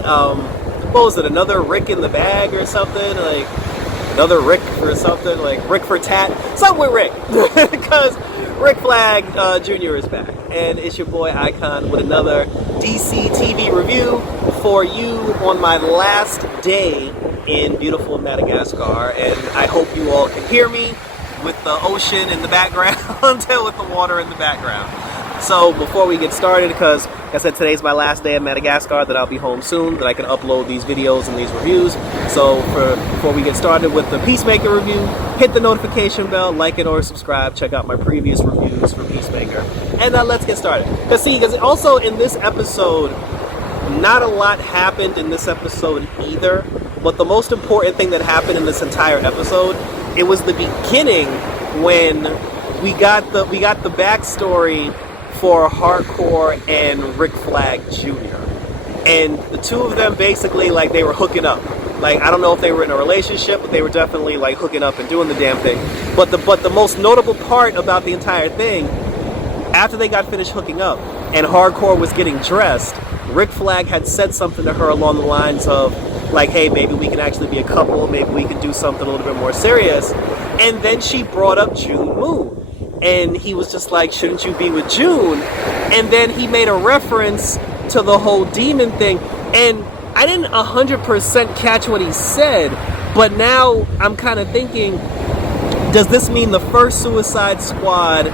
what was it, another Rick in the bag or something, like another Rick or something, like Rick for tat, something with Rick, because Rick Flag Jr. is back, and it's your boy Icon with another DC TV review for you on my last day in beautiful Madagascar, and I hope you all can hear me with the ocean in the background and with the water in the background. So before we get started, because like I said, today's my last day in Madagascar, that I'll be home soon, that I can upload these videos and these reviews. So before we get started with the Peacemaker review, hit the notification bell, like it or subscribe, check out my previous reviews for Peacemaker, and let's get started. Because also in this episode, not a lot happened in this episode either, but the most important thing that happened in this entire episode, it was the beginning when we got the backstory for Hardcore and Rick Flag Jr. And the two of them basically, like, they were hooking up. Like, I don't know if they were in a relationship, but they were definitely like hooking up and doing the damn thing. But the most notable part about the entire thing, after they got finished hooking up and Hardcore was getting dressed, Rick Flag had said something to her along the lines of, like, hey, maybe we can actually be a couple, maybe we can do something a little bit more serious. And then she brought up June Moon. And he was just like, shouldn't you be with June? And then he made a reference to the whole demon thing. And I didn't 100% catch what he said, but now I'm kind of thinking, does this mean the first Suicide Squad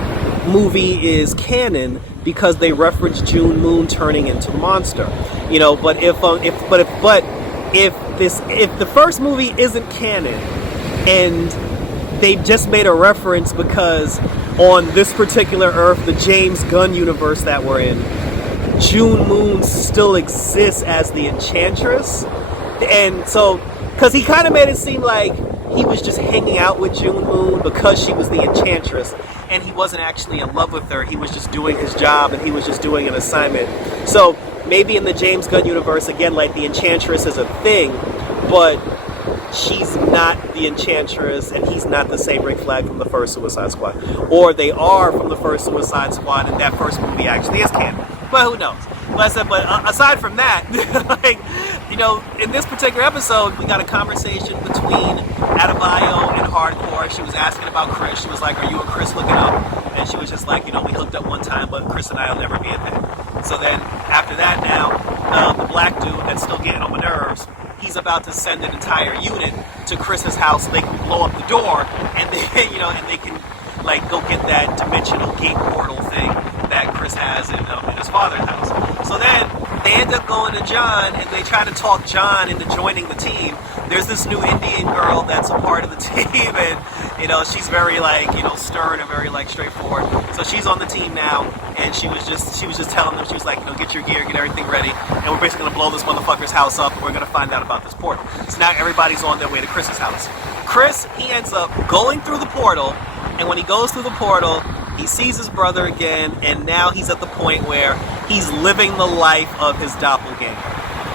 movie is canon because they reference June Moon turning into Monster? You know, but if the first movie isn't canon and they just made a reference because on this particular Earth, the James Gunn universe that we're in, June Moon still exists as the Enchantress. And so, because he kind of made it seem like he was just hanging out with June Moon because she was the Enchantress, and he wasn't actually in love with her. He was just doing his job, and he was just doing an assignment. So maybe in the James Gunn universe, again, like, the Enchantress is a thing, but she's not the Enchantress, and he's not the same Rick Flag from the first Suicide Squad. Or they are from the first Suicide Squad, and that first movie actually is canon. But who knows? But aside from that, like, you know, in this particular episode, we got a conversation between Adebayo and Hardcore. She was asking about Chris. She was like, are you and Chris looking up? And she was just like, you know, we hooked up one time, but Chris and I will never be a thing. So then, after that now, the black dude that's still getting on my nerves, he's about to send an entire unit to Chris's house so they can blow up the door, and they, you know, and they can, like, go get that dimensional gate portal thing that Chris has in his father's house. So then they end up going to John, and they try to talk John into joining the team. There's this new Indian girl that's a part of the team, and, you know, she's very, like, you know, stern and very, like, straightforward. So she's on the team now, and she was just telling them, she was like, you know, get your gear, get everything ready, and we're basically gonna blow this motherfucker's house up, and we're gonna find out about this portal. So now everybody's on their way to Chris's house. Chris, he ends up going through the portal, and when he goes through the portal, he sees his brother again, and now he's at the point where he's living the life of his doppelganger.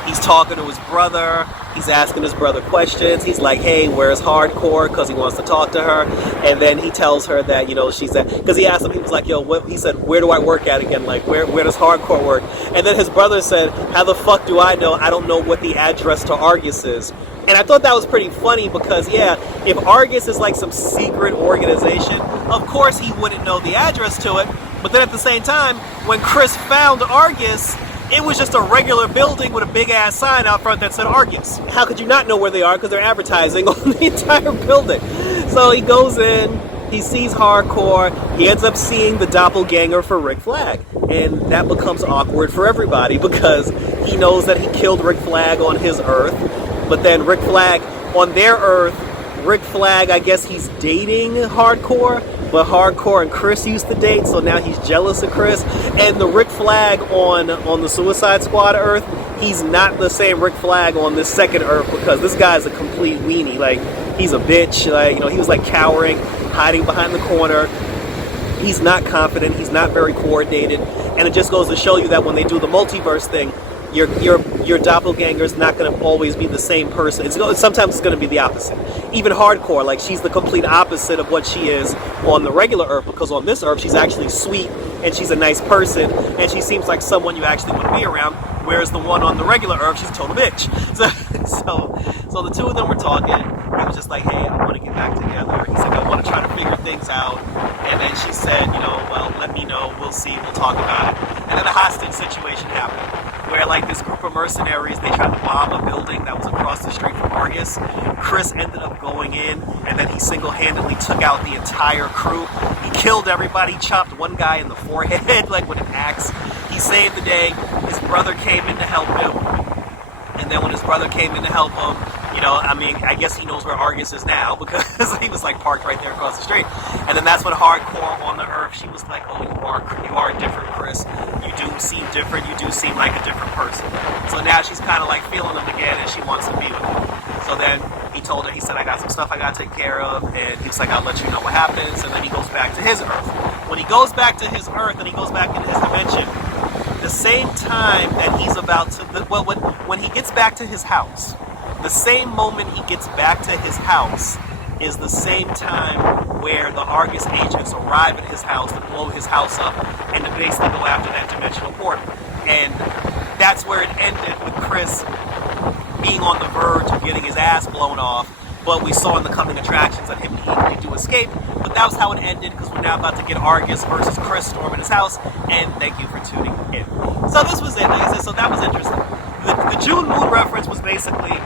He's talking to his brother, he's asking his brother questions, he's like, hey, where's Hardcore? Because he wants to talk to her, and then he tells her that, you know, she's at, because he asked him, he was like, yo, he said, where do I work at again? Like, where does Hardcore work? And then his brother said, how the fuck do I know? I don't know what the address to Argus is. And I thought that was pretty funny because, yeah, if Argus is like some secret organization, of course he wouldn't know the address to it. But then at the same time, when Chris found Argus, it was just a regular building with a big-ass sign out front that said Argus. How could you not know where they are? Because they're advertising on the entire building. So he goes in, he sees Hardcore, he ends up seeing the doppelganger for Rick Flag. And that becomes awkward for everybody because he knows that he killed Rick Flag on his Earth. But then Rick Flag, on their Earth, Rick Flag, I guess he's dating Hardcore, but Hardcore and Chris used to date, so now he's jealous of Chris. And the Rick Flag on the Suicide Squad Earth, he's not the same Rick Flag on this second Earth because this guy's a complete weenie. Like, he's a bitch. Like, you know, he was like cowering, hiding behind the corner. He's not confident. He's not very coordinated. And it just goes to show you that when they do the multiverse thing, your doppelganger is not going to always be the same person. Sometimes it's going to be the opposite. Even Hardcore, like, she's the complete opposite of what she is on the regular Earth, because on this Earth she's actually sweet and she's a nice person and she seems like someone you actually want to be around. Whereas the one on the regular Earth, she's a total bitch. So the two of them were talking. He was just like, hey, I want to get back together. He said, I want to try to figure things out. And then she said, well, let me know. We'll see. We'll talk about it. And then a hostage situation happened where like this group of mercenaries, they tried to bomb a building that was across the street from Argus. Chris ended up going in, and then he single-handedly took out the entire crew. He killed everybody, chopped one guy in the forehead like with an axe. He saved the day. His brother came in to help him. And then when his brother came in to help him, I guess he knows where Argus is now because he was like parked right there across the street. And then that's when hardcore on the Earth, she was like, oh, you are different, Chris. You do seem different. You do seem like a different person. So now she's kind of like feeling him again and she wants to be with him. So then he told her, he said, I got some stuff I got to take care of. And he's like, I'll let you know what happens. And then he goes back to his Earth. When he goes back to his Earth and he goes back into his dimension, the same time that he's about to, when he gets back to his house, the same moment he gets back to his house is the same time where the Argus agents arrive at his house to blow his house up and to basically go after that dimensional portal. And that's where it ended, with Chris being on the verge of getting his ass blown off. But we saw in the coming attractions that him eagerly to escape. But that was how it ended, because we're now about to get Argus versus Chris storming his house. And thank you for tuning in. So this was it, like I said, so that was interesting. The June Moon reference was basically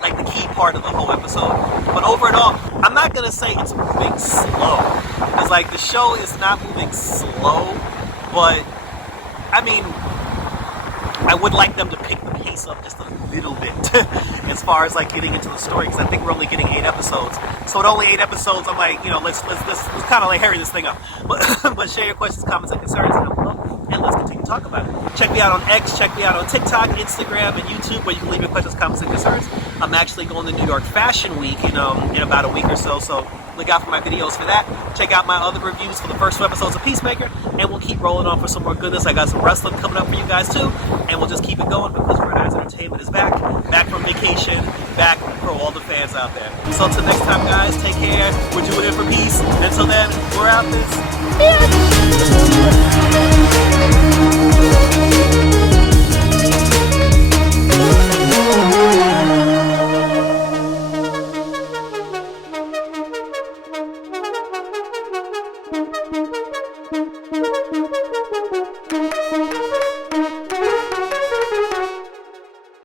like the key part of the whole episode. But over it all, I'm not going to say it's moving slow. Because like the show is not moving slow. But, I would like them to pick the pace up just a little bit as far as like getting into the story, because I think we're only getting 8 episodes. So with only 8 episodes, I'm like, let's kind of like hurry this thing up. But share your questions, comments, and concerns down below, and let's continue to talk about it. Check me out on X, check me out on TikTok, Instagram, and YouTube, where you can leave your questions, comments, and concerns. I'm actually going to New York Fashion Week in about a week or so, so look out for my videos for that. Check out my other reviews for the first 2 episodes of Peacemaker, and we'll keep rolling on for some more goodness. I got some wrestling coming up for you guys too, and we'll just keep it going because Red Eyes Entertainment is back from vacation, back for all the fans out there. So until next time, guys, take care. We're doing it for peace. Until then, we're out this. Yeah.